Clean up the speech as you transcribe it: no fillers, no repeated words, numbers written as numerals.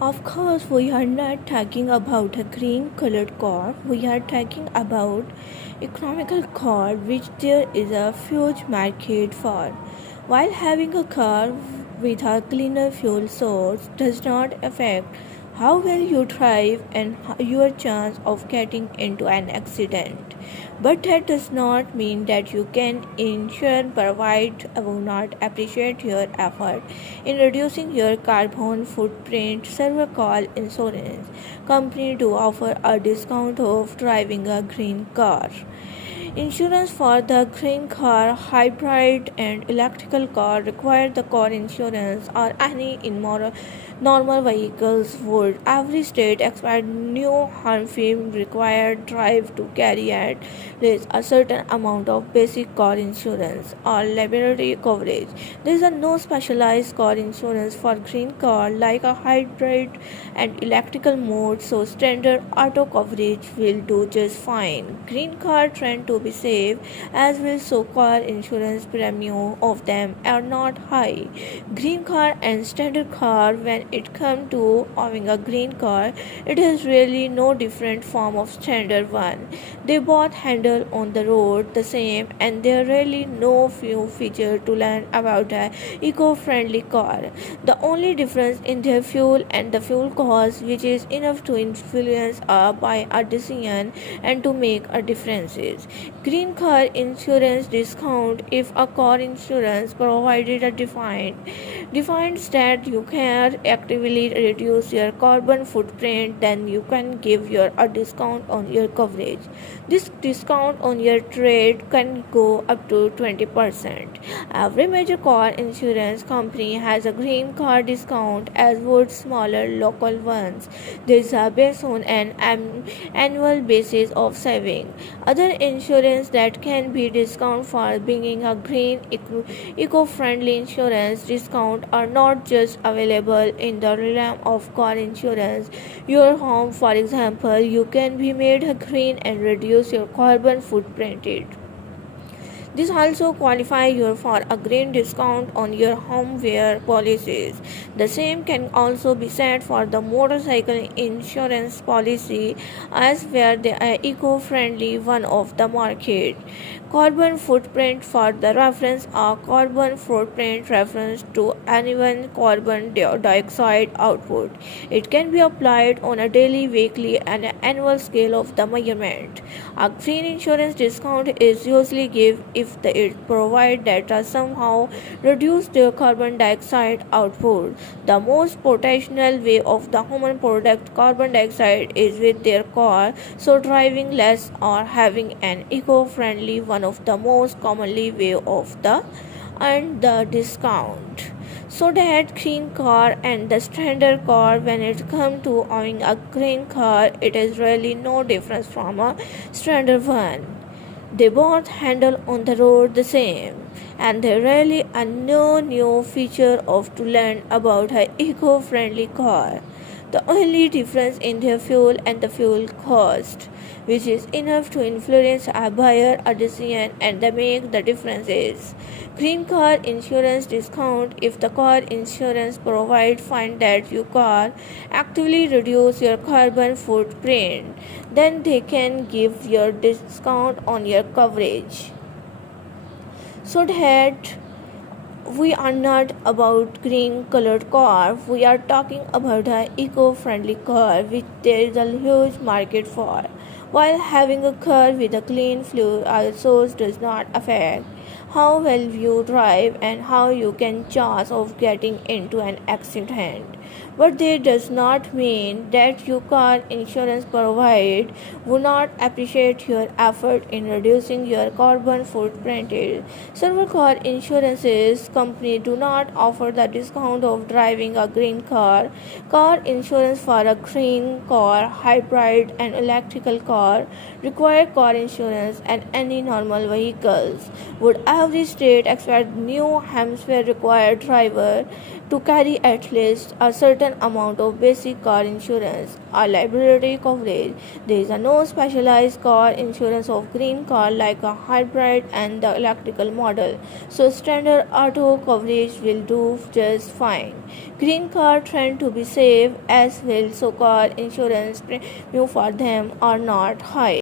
Of course, we are not talking about a green colored car, we are talking about economical car which there is a huge market for. While having a car with a cleaner fuel source does not affect how well you drive and your chance of getting into an accident. But that does not mean that you can insurance provide will not appreciate your effort in reducing your carbon footprint. Several car insurance company do offer a discount of driving a green car. Insurance for the green car, hybrid, and electrical car require the car insurance or any normal vehicles would. Every state expect new harmful required drive to carry at least a certain amount of basic car insurance or liability coverage. There is no specialized car insurance for green car like a hybrid and electrical mode, so standard auto coverage will do just fine. Green car trend to be safe, as will so car insurance premium of them are not high. Green car and standard car, when it comes to owning a green car, it is really no different from of standard one. They both handle on the road the same, and there are really no few feature to learn about a eco-friendly car. The only difference in their fuel and the fuel cost, which is enough to influence by a decision and to make a differences. Green car insurance discount, if a car insurance provided a defines that you can actively reduce your carbon footprint, then you can give your a discount on your coverage. This discount on your trade can go up to 20%. Every major car insurance company has a green car discount, as would smaller local ones. These are based on an annual basis of saving. Other insurance that can be discount for being a green eco-friendly insurance discount are not just available in the realm of car insurance. Your home, for example, you can be made a green and reduce your carbon footprint. This also qualifies you for a green discount on your homeware policies. The same can also be said for the motorcycle insurance policy, as where they are eco-friendly one of the market. Carbon footprint, for the reference, a carbon footprint reference to annual carbon dioxide output. It can be applied on a daily, weekly, and annual scale of the measurement. A green insurance discount is usually given if it provides data somehow reduce their carbon dioxide output. The most potential way of the human product carbon dioxide is with their car, so driving less or having an eco-friendly one of the most commonly way of the and the discount. So that green car and the standard car, when it comes to owning a green car, it is really no difference from a standard one. They both handle on the road the same, and there really are no new feature of to learn about an eco-friendly car. The only difference in their fuel and the fuel cost, which is enough to influence a buyer a decision and they make the differences. Green car insurance discount, if the car insurance provider find that your car actively reduce your carbon footprint, then they can give your discount on your coverage. So that we are not about green colored car, we are talking about an eco-friendly car which there is a huge market for. While having a car with a clean fuel source does not affect how well you drive and how you can chance of getting into an accident. But that does not mean that your car insurance provider would not appreciate your effort in reducing your carbon footprint. Several car insurances companies do not offer the discount of driving a green car. Car insurance for a green car, hybrid, and electrical car require car insurance, and any normal vehicles would every state except New Hampshire require driver to carry at least a certain amount of basic car insurance or liability coverage. There is no specialized car insurance of green car like a hybrid and the electrical model, so standard auto coverage will do just fine. Green car tend to be safe as well, so car insurance premium for them are not high.